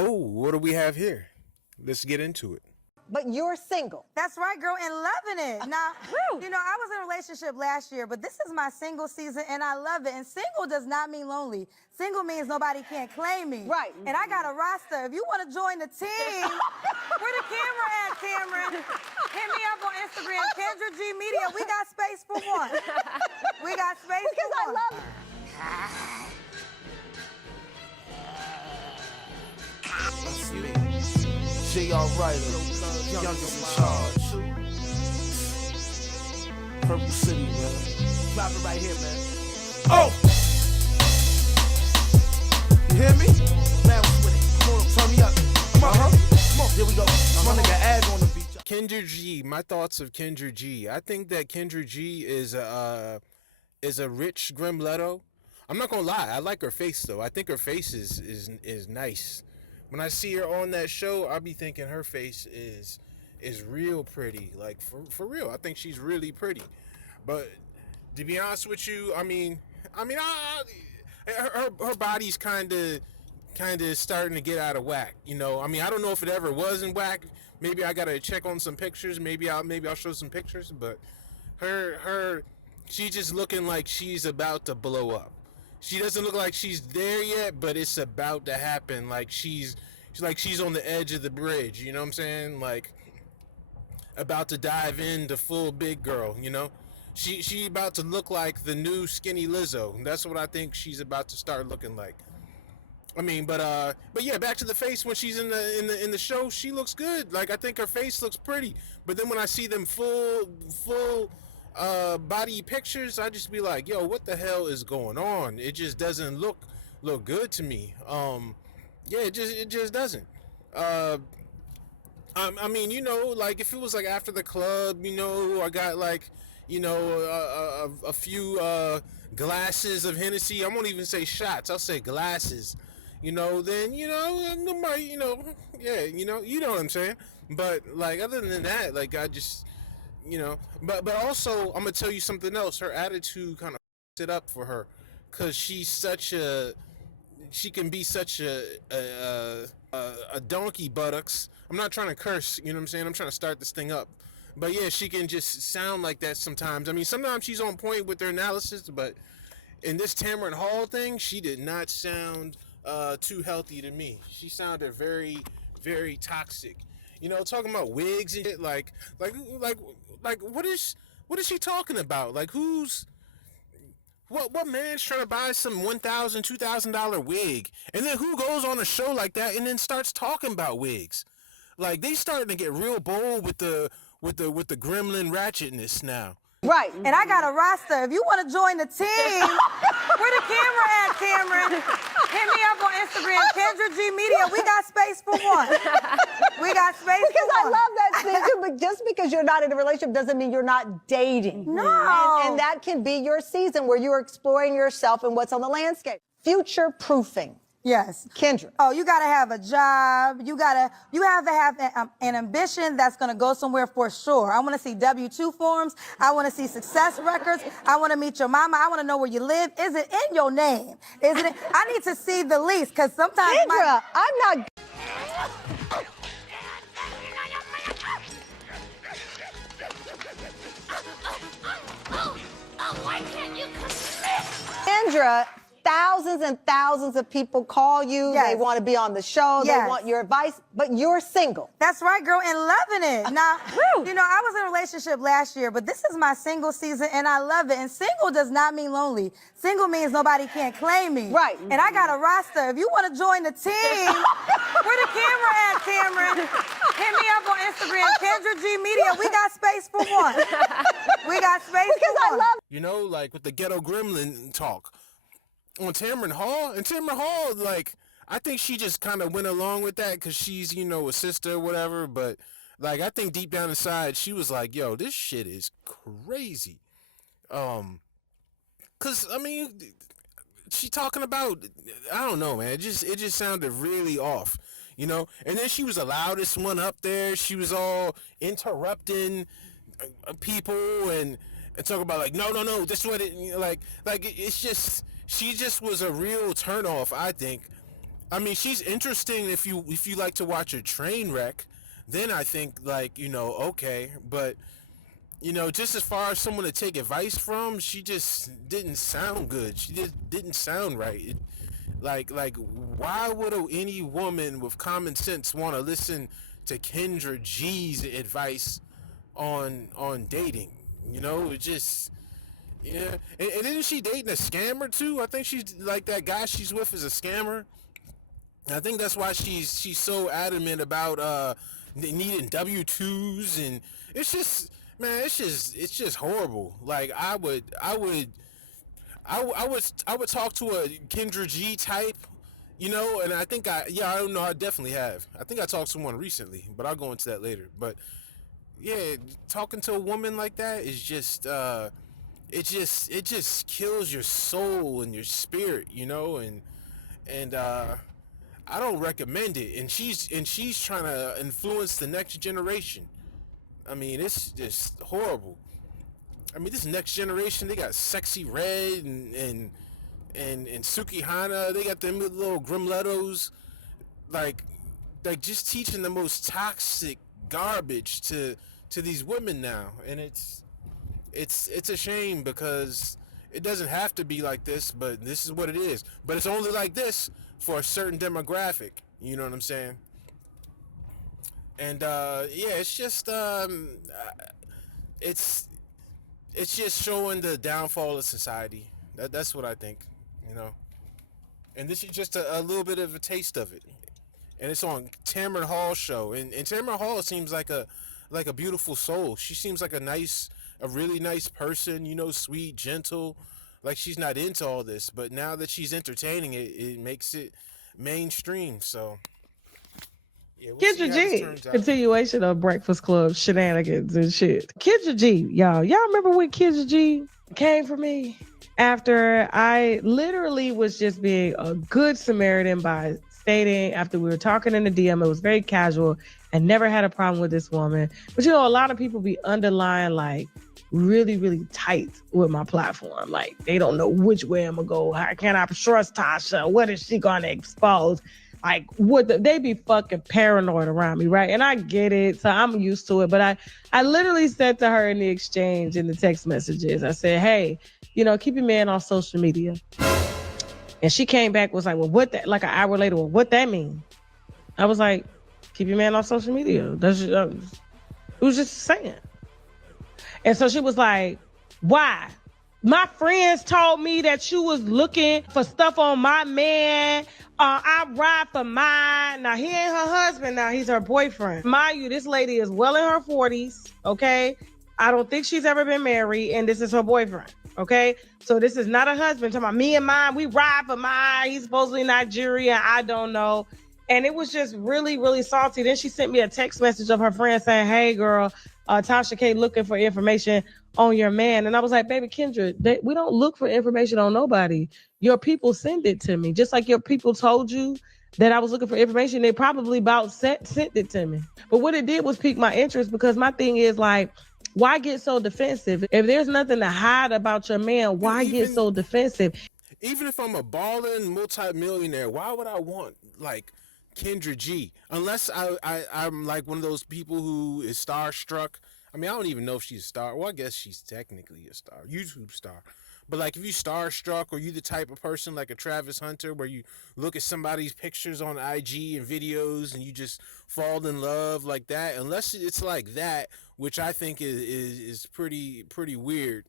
Oh, what do we have here? Let's get into it. But you're single. That's right, girl, and loving it. Now, I was in a relationship last year, but this is my single season, and I love it. And single does not mean lonely. Single means nobody can't claim me. Right. And I got a roster. If you want to join the team, where the camera at, Tamron? Hit me up on Instagram, Kendra G Media. We got space for one. We got space Because for one. I love J. Writer, youngest in charge. Purple City, man. Drop it right here, man. Oh! You hear me? Bounce with it. Come on, turn me up. Come on, Come on, here we go. My nigga Ag on the beat. Kendra G. My thoughts of Kendra G. I think that Kendra G is a rich Grimletto. I'm not gonna lie. I like her face though. I think her face is nice. When I see her on that show, I'll be thinking her face is real pretty. Like for real. I think she's really pretty. But to be honest with you, her body's kind of starting to get out of whack. You know, I mean, I don't know if it ever was in whack. Maybe I gotta check on some pictures. Maybe I'll show some pictures. But she's just looking like she's about to blow up. She doesn't look like she's there yet, but it's about to happen. Like she's on the edge of the bridge. You know what I'm saying? Like about to dive into full big girl. You know, she about to look like the new skinny Lizzo. That's what I think she's about to start looking like. I mean, but yeah, back to the face. When she's in the show, she looks good. Like I think her face looks pretty. But then when I see them full body pictures, I just be like, yo, what the hell is going on? It just doesn't look good to me. Yeah, it just doesn't. I mean, you know, like if it was like after the club, you know, I got like, you know, a few glasses of Hennessy. I won't even say shots. I'll say glasses. You know, then you know, nobody, you know, yeah, you know what I'm saying. But like other than that, like I just, you know, but also I'm gonna tell you something else. Her attitude kind of it up for her, cause she can be such a donkey buttocks. I'm not trying to curse, you know what I'm saying? I'm trying to start this thing up. But yeah, she can just sound like that sometimes. I mean, sometimes she's on point with her analysis, but in this Tamron Hall thing, she did not sound too healthy to me. She sounded very, very toxic. You know, talking about wigs and shit, like what is she talking about? Like what man's trying to buy some $1,000, $2,000 wig? And then who goes on a show like that and then starts talking about wigs? Like they starting to get real bold with the gremlin ratchetness now. Right. And I got a roster. If you want to join the team, where the camera at, Tamron? Hit me up on Instagram, Kendra G Media. We got space for one. We got space Because for I one. love that thing too, but just because you're not in a relationship doesn't mean you're not dating. No. And that can be your season where you're exploring yourself and what's on the landscape. Future proofing. Yes. Kendra. Oh, you gotta have a job. You have to have an ambition that's gonna go somewhere for sure. I want to see W-2 forms. I want to see success records. I want to meet your mama. I want to know where you live. Is it in your name? Is it? I need to see the lease because sometimes. Kendra, I'm not. Why can't you commit? Kendra, thousands and thousands of people call you. Yes. They want to be on the show. Yes. They want your advice, but you're single. That's right, girl, and loving it. Now, I was in a relationship last year, but this is my single season, and I love it. And single does not mean lonely. Single means nobody can't claim me. Right. And I got a roster. If you want to join the team, where the camera at, Tamron? Hit me up on Instagram, Kendra G Media. We got space for one. We got space Because for I one. love. You know, like with the ghetto gremlin talk on Tamron Hall. And Tamron Hall, like, I think she just kind of went along with that because she's, you know, a sister or whatever. But, like, I think deep down inside, she was like, yo, this shit is crazy. Because, I mean, she talking about, I don't know, man. It just sounded really off, you know? And then she was the loudest one up there. She was all interrupting people and talk about, like, no, this is what it, you know, like, it's just, she just was a real turnoff, I think. I mean, she's interesting if you like to watch a train wreck. Then I think like okay, but just as far as someone to take advice from, she just didn't sound good. She just didn't sound right. Like, why would any woman with common sense want to listen to Kendra G's advice on dating? It just yeah. And isn't she dating a scammer too? I think she's like that guy she's with is a scammer. And I think that's why she's so adamant about needing W-2s, and it's just man, it's just horrible. Like I would talk to a Kendra G type, and I don't know, I definitely have. I think I talked to one recently, but I'll go into that later. But yeah, talking to a woman like that is just it just kills your soul and your spirit, and I don't recommend it. And she's trying to influence the next generation. I mean, it's just horrible. I mean, this next generation, they got Sexy Red and Suki Hana. They got them little Grimlettos, like just teaching the most toxic garbage to these women now, and it's a shame because it doesn't have to be like this, but this is what it is. But it's only like this for a certain demographic. You know what I'm saying? And yeah, it's just it's just showing the downfall of society. That's what I think, you know. And this is just a little bit of a taste of it. And it's on Tamron Hall Show. And Tamron Hall seems like a beautiful soul. She seems like a really nice person, sweet, gentle. Like she's not into all this, but now that she's entertaining it, it makes it mainstream. So yeah, we'll see Kendra how this G, turns out. continuation of Breakfast Club shenanigans and shit. Kendra G, y'all remember when Kendra G came for me after I literally was just being a good Samaritan by stating after we were talking in the DM, it was very casual and never had a problem with this woman. But a lot of people be underlying like really, really tight with my platform. Like they don't know which way I'm gonna go. How can I trust Tasha? What is she gonna expose? Like they be fucking paranoid around me, right? And I get it, so I'm used to it. But I literally said to her in the exchange in the text messages, I said, hey, keep your man off social media. And she came back, was like, well, what that, like an hour later, well, what that mean? I was like, keep your man off social media. That's it was just saying. And so she was like, why? My friends told me that you was looking for stuff on my man. I ride for mine. Now, he ain't her husband now. He's her boyfriend. Mind you, this lady is well in her 40s, okay? I don't think she's ever been married, and this is her boyfriend, okay? So this is not a husband. Talking about me and mine, we ride for mine. He's supposedly Nigerian. I don't know. And it was just really, really salty. Then she sent me a text message of her friend saying, hey, girl, Tasha K looking for information on your man. And I was like, baby Kendra, we don't look for information on nobody. Your people send it to me. Just like your people told you that I was looking for information, they probably about sent it to me. But what it did was pique my interest because my thing is like, why get so defensive? If there's nothing to hide about your man, why get so defensive? Even if I'm a balling multi-millionaire, why would I want like Kendra G? Unless I'm like one of those people who is starstruck. I mean, I don't even know if she's a star. Well, I guess she's technically a star, YouTube star. But like, if you starstruck, or you the type of person like a Travis Hunter, where you look at somebody's pictures on IG and videos, and you just fall in love like that. Unless it's like that, which I think is pretty weird.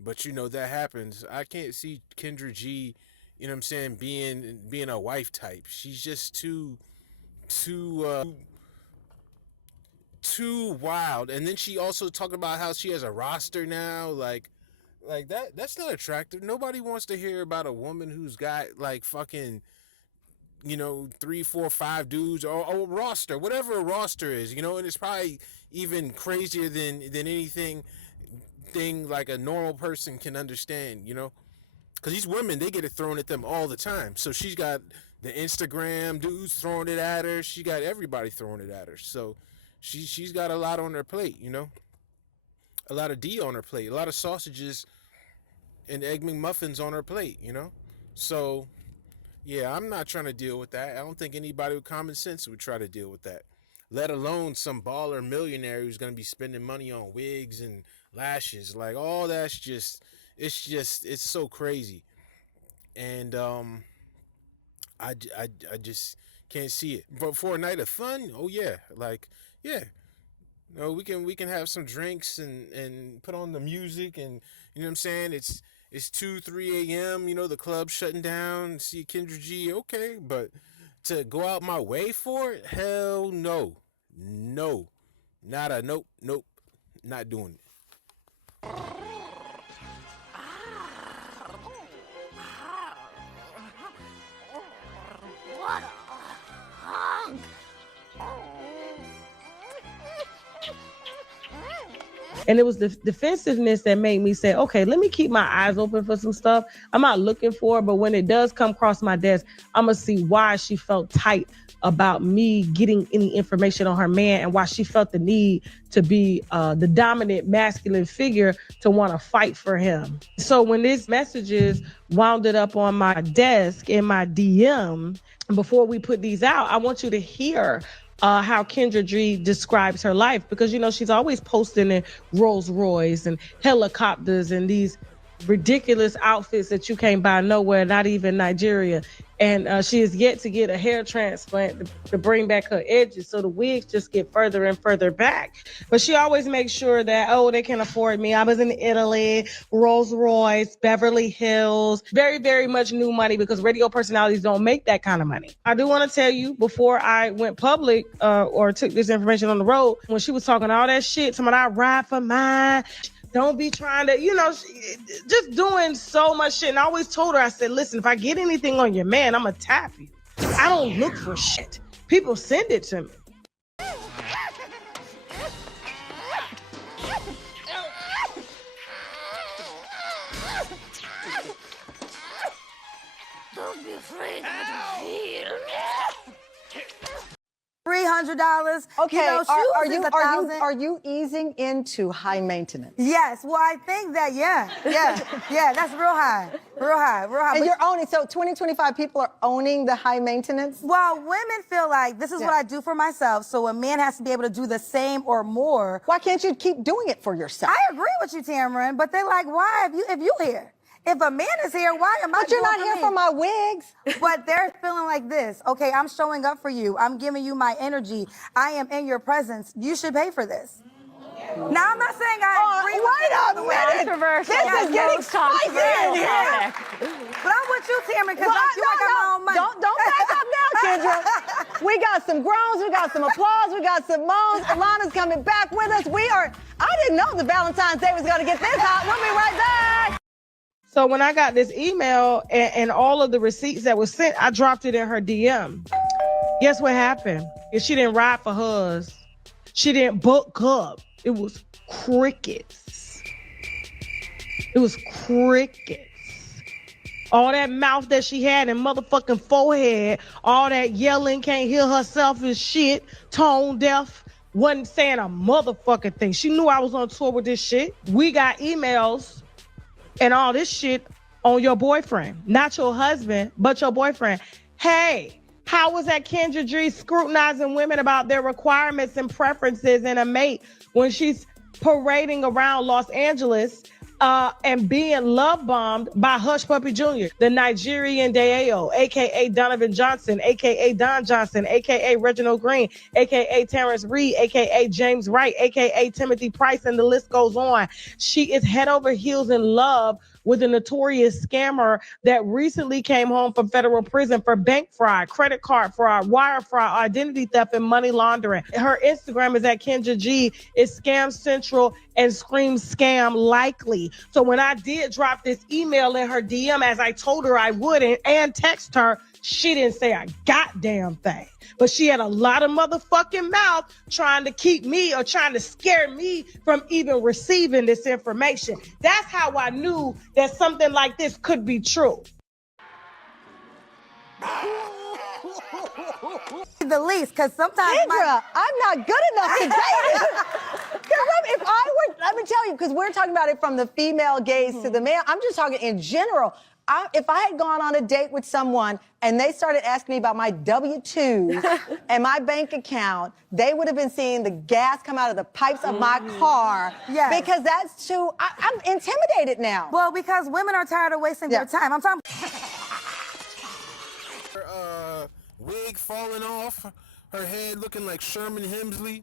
But that happens. I can't see Kendra G, you know what I'm saying, being a wife type. She's just too wild. And then she also talked about how she has a roster now, like that's not attractive. Nobody wants to hear about a woman who's got like fucking 3, 4, 5 dudes, or a roster, whatever a roster is, and it's probably even crazier than anything like a normal person can understand, because these women, they get it thrown at them all the time. So she's got the Instagram dudes throwing it at her. She got everybody throwing it at her. So she's got a lot on her plate, a lot of D on her plate, a lot of sausages and egg McMuffins on her plate, So Yeah, I'm not trying to deal with that. I don't think anybody with common sense would try to deal with that. Let alone some baller millionaire who's gonna be spending money on wigs and lashes. Like all that's it's so crazy. And I just can't see it. But for a night of fun, oh yeah, like yeah, no, we can have some drinks and put on the music and you know what I'm saying. It's 2-3 a.m. You know the club's shutting down. See Kendra G, okay, but to go out my way for it, hell no, no, not a nope, nope, not doing it. What a hunk! And it was the defensiveness that made me say, okay, let me keep my eyes open for some stuff. I'm not looking for it, but when it does come across my desk, I'm going to see why she felt tight about me getting any information on her man and why she felt the need to be the dominant masculine figure to want to fight for him. So when these messages wounded up on my desk in my DM, before we put these out, I want you to hear how Kendra G describes her life, because, you know, she's always posting in Rolls Royce and helicopters and these ridiculous outfits that you can't buy nowhere, not even Nigeria. And she has yet to get a hair transplant to bring back her edges. So the wigs just get further and further back. But she always makes sure that, oh, they can afford me. I was in Italy, Rolls Royce, Beverly Hills. Very, very much new money, because radio personalities don't make that kind of money. I do want to tell you, before I went public or took this information on the road, when she was talking all that shit, somebody I ride for mine. Don't be trying to, you know, just doing so much shit. And I always told her, I said, listen, if I get anything on your man, I'm going to tap you. I don't look for shit. People send it to me. Don't be afraid of the field. $300. Okay, You know, shoes is $1,000. are you easing into high maintenance? Yes. Well, I think that, yeah, that's real high. And But- you're owning, so 2025 people are owning the high maintenance? Well, women feel like this is what I do for myself, so a man has to be able to do the same or more. Why can't you keep doing it for yourself? I agree with you, Tamron, but they're like, why if you here? If a man is here, why am I But you're doing not here for my wigs. But they're feeling like this. Okay, I'm showing up for you. I'm giving you my energy. I am in your presence. You should pay for this. Now, I'm not saying I agree with wait a minute. Controversial. This is getting spicy in here. But I'm with you, Tamron, because I got my own money. Don't back up now, Kendra. We got some groans, we got some applause, we got some moans. Alana's coming back with us. I didn't know the Valentine's Day was going to get this hot. We'll be right back. So when I got this email and all of the receipts that was sent, I dropped it in her DM. Guess what happened? If she didn't ride for hers, she didn't book up. It was crickets. It was crickets. All that mouth that she had and motherfucking forehead, all that yelling, can't hear herself and shit, tone deaf, wasn't saying a motherfucking thing. She knew I was on tour with this shit. We got emails and all this shit on your boyfriend, not your husband, but your boyfriend. Hey, how was that Kendra G scrutinizing women about their requirements and preferences in a mate when she's parading around Los Angeles and being love bombed by Hush Puppy Jr., the Nigerian Deo, aka Donovan Johnson, aka Don Johnson, aka Reginald Green, aka Terrence Reed, aka James Wright, aka Timothy Price, and the list goes on. She is head over heels in love with a notorious scammer that recently came home from federal prison for bank fraud, credit card fraud, wire fraud, identity theft, and money laundering. Her Instagram is at Kendra G. It's Scam Central and screams scam likely. So when I did drop this email in her DM, as I told her I would, and text her, she didn't say a goddamn thing. But she had a lot of motherfucking mouth trying to keep me or trying to scare me from even receiving this information. That's how I knew that something like this could be true. The least, because sometimes Kendra, I'm not good enough to date it. Let me tell you, because we're talking about it from the female gaze to the male. I'm just talking in general. If I had gone on a date with someone and they started asking me about my W-2s and my bank account, they would have been seeing the gas come out of the pipes of my car. Yes. Because that's too, I'm intimidated now. Well, because women are tired of wasting their time. I'm talking. Her wig falling off, her head looking like Sherman Hemsley.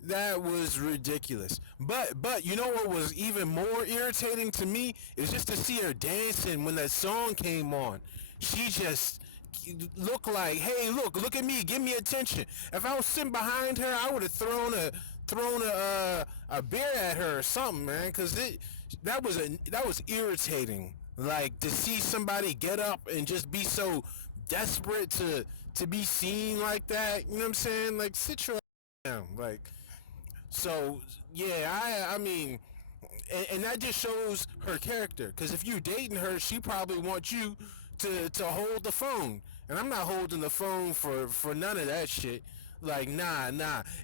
That was ridiculous. But you know what was even more irritating to me is just to see her dancing when that song came on. She just looked like, hey, look at me, give me attention. If I was sitting behind her, I would have thrown a beer at her or something, man, because that was irritating. Like to see somebody get up and just be so desperate to be seen like that. You know what I'm saying? Like sit your down, like. So yeah, I mean, and that just shows her character. Because if you're dating her, she probably wants you to hold the phone, and I'm not holding the phone for none of that shit. Like nah.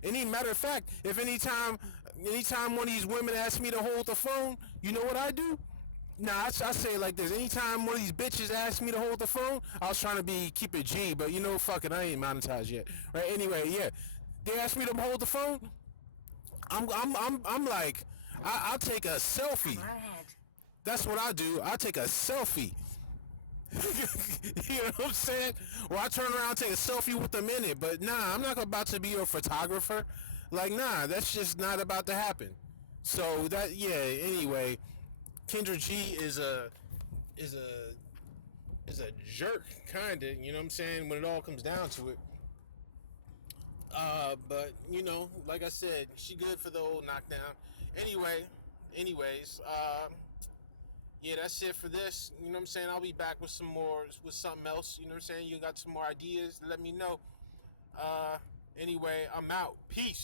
Any matter of fact, if anytime one of these women asks me to hold the phone, you know what I do? Nah, I say it like this. Anytime one of these bitches asks me to hold the phone, I was trying to keep it G, but you know, fuck it, I ain't monetized yet, right? Anyway, yeah, they ask me to hold the phone. I'm like, I'll take a selfie. That's what I do. I'll take a selfie. You know what I'm saying? Or I turn around and take a selfie with them in it. But nah, I'm not about to be a photographer. Like nah, that's just not about to happen. So that anyway, Kendra G is a jerk, kinda. You know what I'm saying? When it all comes down to it. But you know, like I said, she good for the old knockdown. Anyways, yeah, that's it for this. You know what I'm saying? I'll be back with something else. You know what I'm saying? You got some more ideas? Let me know. Anyway, I'm out. Peace.